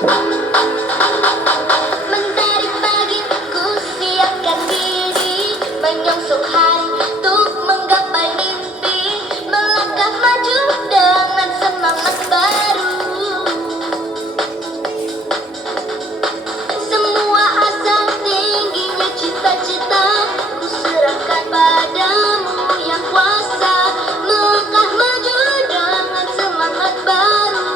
Mentari pagi ku siapkan diri, menyongsong hari untuk menggapai mimpi, melangkah maju dengan semangat baru. Semua asa tingginya cita-cita ku serahkan padamu yang kuasa, melangkah maju dengan semangat baru.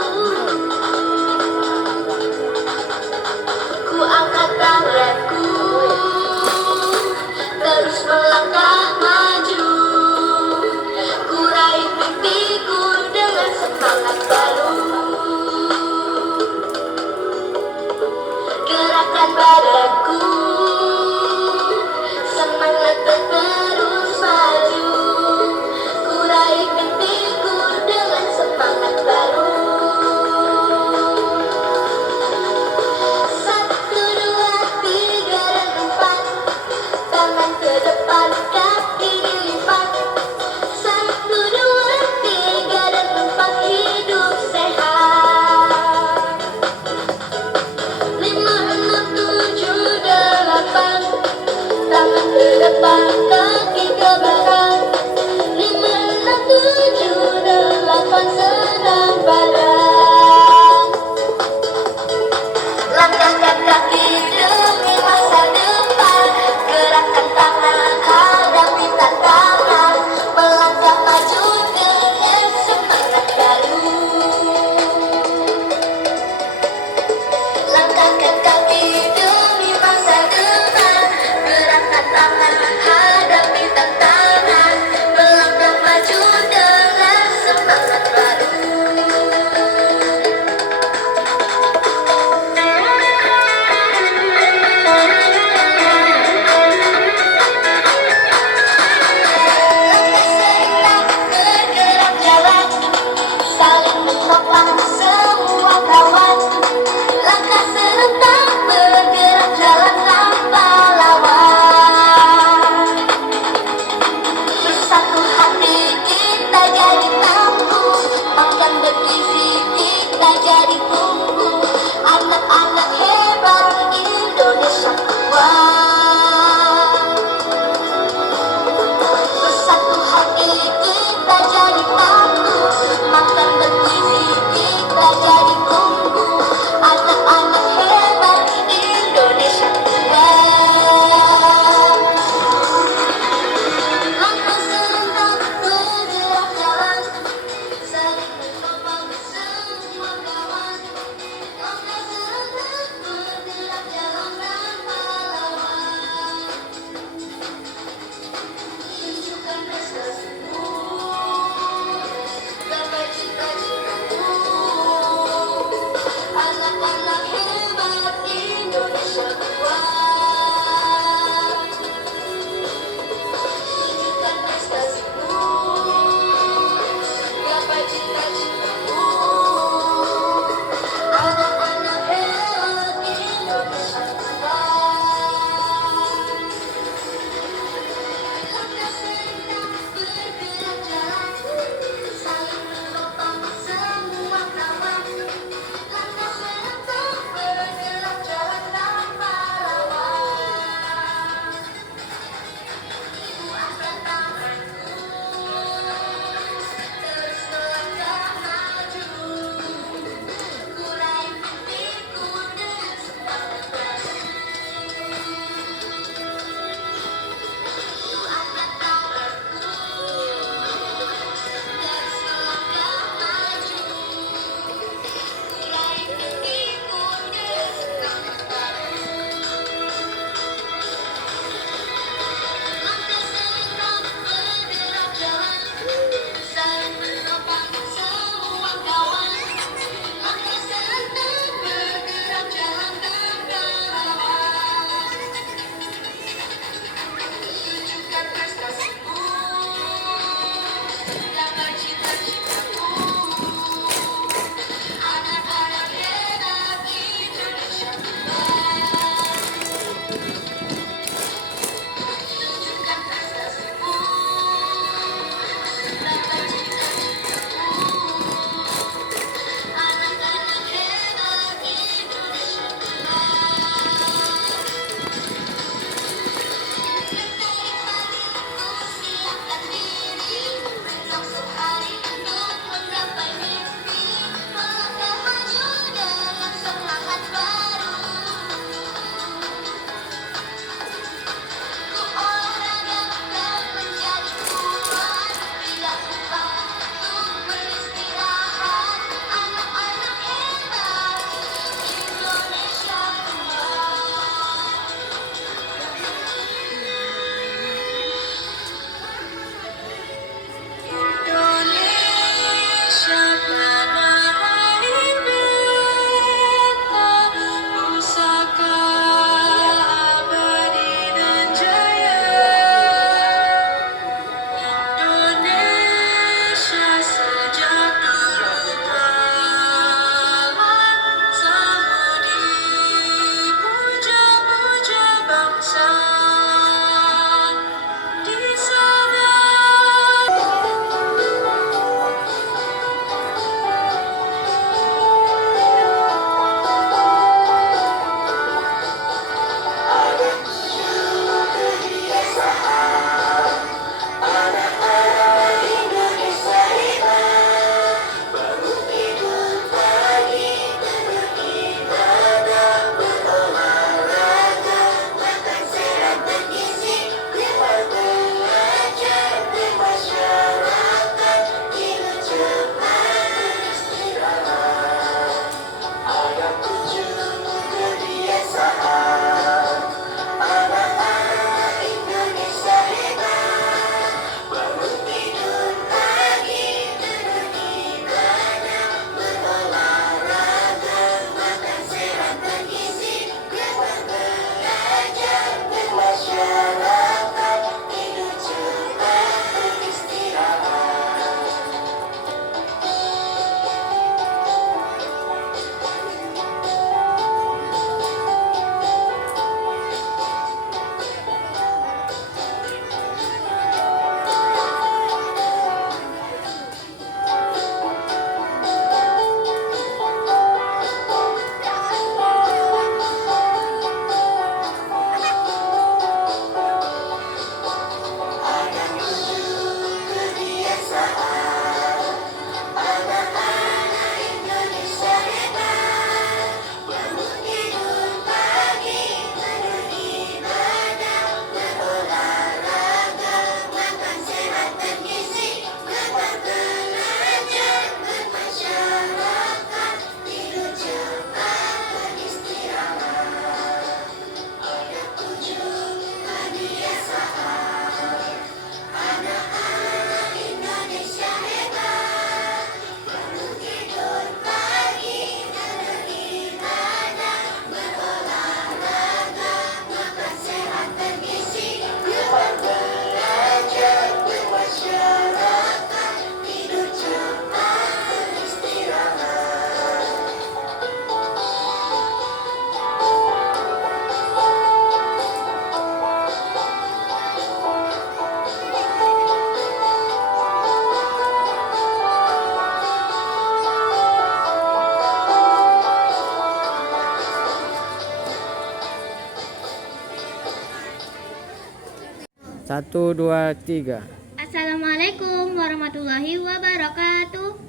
1, 2, 3. Assalamualaikum warahmatullahi wabarakatuh.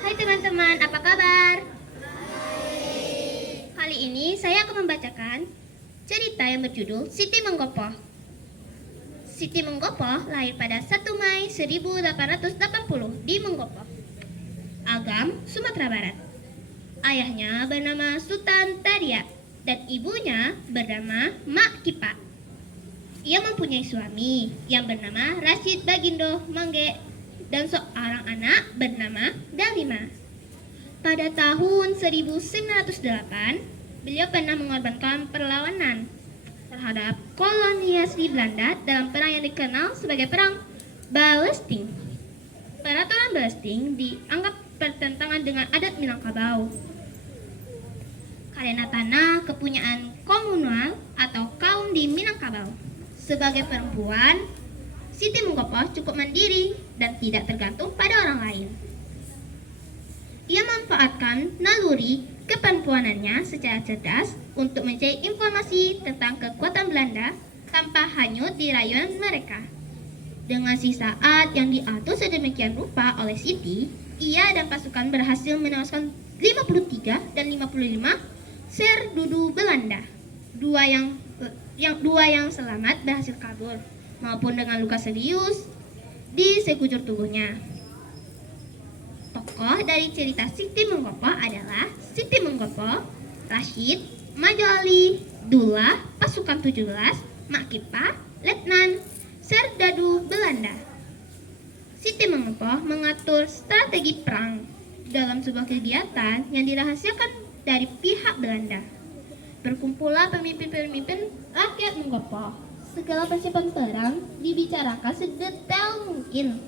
Hai teman-teman, apa kabar? Kali ini saya akan membacakan cerita yang berjudul Siti Menggopoh. Siti Menggopoh lahir pada 1 Mei 1880 di Menggopoh, Agam, Sumatera Barat. Ayahnya bernama Sultan Taria dan ibunya bernama Mak Kipa. Ia mempunyai suami yang bernama Rashid Bagindo Mangge dan seorang anak bernama Dalima. Pada tahun 1908, beliau pernah mengorbankan perlawanan terhadap kolonialisasi Belanda dalam perang yang dikenal sebagai Perang Balesting. Peraturan Balesting dianggap bertentangan dengan adat Minangkabau karena tanah kepunyaan komunal atau kaum di Minangkabau. Sebagai perempuan, Siti Menggopoh cukup mandiri dan tidak tergantung pada orang lain. Ia memanfaatkan naluri keperempuanannya secara cerdas untuk mencari informasi tentang kekuatan Belanda tanpa hanyut di rayuan mereka. Dengan sisa yang diatur sedemikian rupa oleh Siti, ia dan pasukan berhasil menewaskan 53 dan 55 serdudu Belanda. Dua yang selamat berhasil kabur maupun dengan luka serius di sekujur tubuhnya. Tokoh dari cerita Siti Menggopoh adalah Siti Menggopoh, Rashid, Maju Ali, Dullah, pasukan 17, Mak Kipa, Letnan, Serdadu Belanda. Siti Menggopoh mengatur strategi perang dalam sebuah kegiatan yang dirahasiakan dari pihak Belanda. Berkumpullah pemimpin-pemimpin rakyat Menggopoh. Segala persiapan perang dibicarakan sedetail mungkin.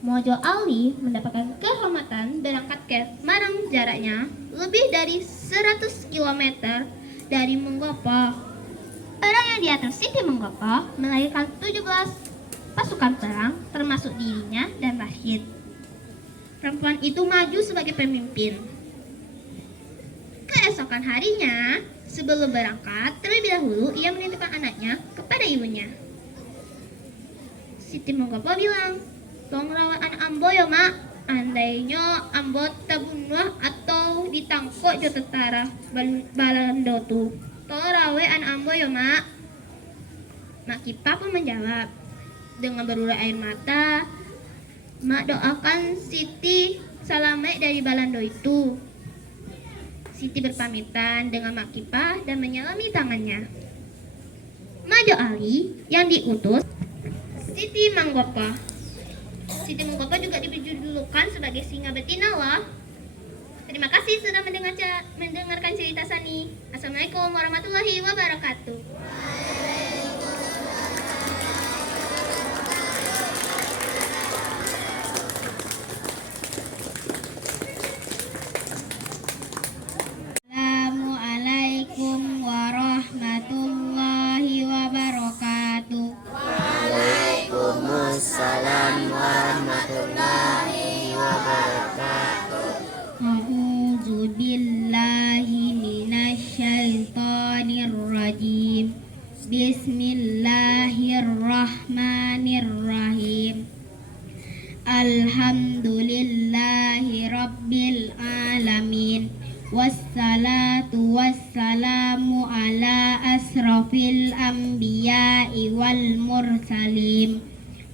Mojo Ali mendapatkan kehormatan berangkat ke Marang, jaraknya lebih dari 100 km dari Menggopoh. Perang yang diatur Siti Menggopoh melahirkan 17 pasukan perang termasuk dirinya dan Rashid. Perempuan itu maju sebagai pemimpin. Keesokan harinya, sebelum berangkat, terlebih dahulu ia menitipkan anaknya kepada ibunya. Siti Menggopoh bilang, "Tong rawat anak ambo ya mak, andainya ambo tabunuh atau ditangkok jo tentara Balando tu. Tong rawat anak ambo ya mak." Mak Kipa pun menjawab dengan berurai air mata, "Mak doakan Siti selamat dari Balando itu." Siti berpamitan dengan Mak Kipa dan menyelami tangannya. Maju Ali yang diutus Siti Menggopoh. Siti Menggopoh juga dijulukan sebagai singa betina loh. Terima kasih sudah mendengarkan cerita Sani. Assalamualaikum warahmatullahi wabarakatuh. Assalamualaikum warahmatullahi wabarakatuh. Waalaikumsalam warahmatullahi wabarakatuh. A'udzu billahi minasyaitonir rajim. Bismillahirrahmanirrahim. Alhamdulillahi rabbil alamin. Wassalatu wassalamu ala asrafil anbiya'i wal mursalin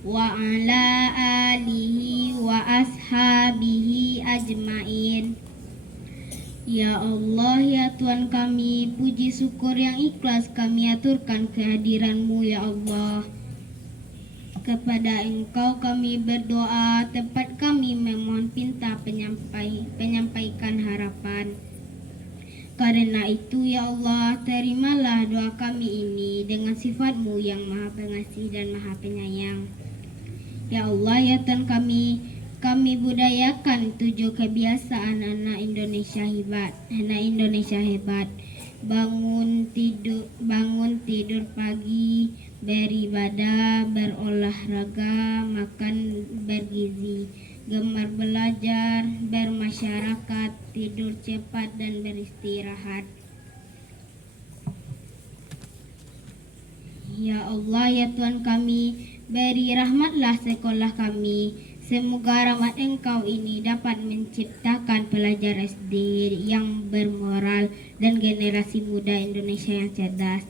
wa ala alihi wa ashabihi ajmain. Ya Allah, ya Tuhan kami, puji syukur yang ikhlas kami aturkan kehadiran-Mu ya Allah. Kepada Engkau kami berdoa, tempat kami memohon pinta penyampaikan harapan. Karena itu ya Allah, terimalah doa kami ini dengan sifat-Mu yang maha pengasih dan maha penyayang. Ya Allah, ya Tuhan kami budayakan 7 kebiasaan anak Indonesia hebat. Bangun tidur pagi, beribadah, berolahraga, makan bergizi. gemar belajar, bermasyarakat, tidur cepat dan beristirahat. Ya Allah, ya Tuhan kami, beri rahmatlah sekolah kami. Semoga rahmat Engkau ini dapat menciptakan pelajar SD yang bermoral dan generasi muda Indonesia yang cerdas.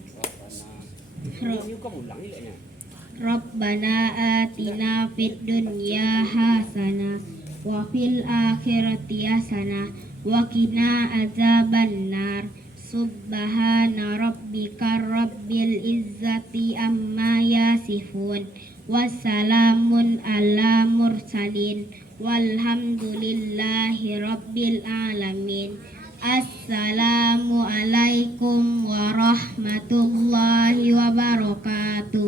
Rabbana atina fid dunya hasanah wa fil akhirati hasanah wa qina azabannar. Subhana rabbika rabbil izzati amma yasifun. Wassalamun ala mursalin. Walhamdulillahi rabbil alamin. Assalamualaikum warahmatullahi wabarakatuh.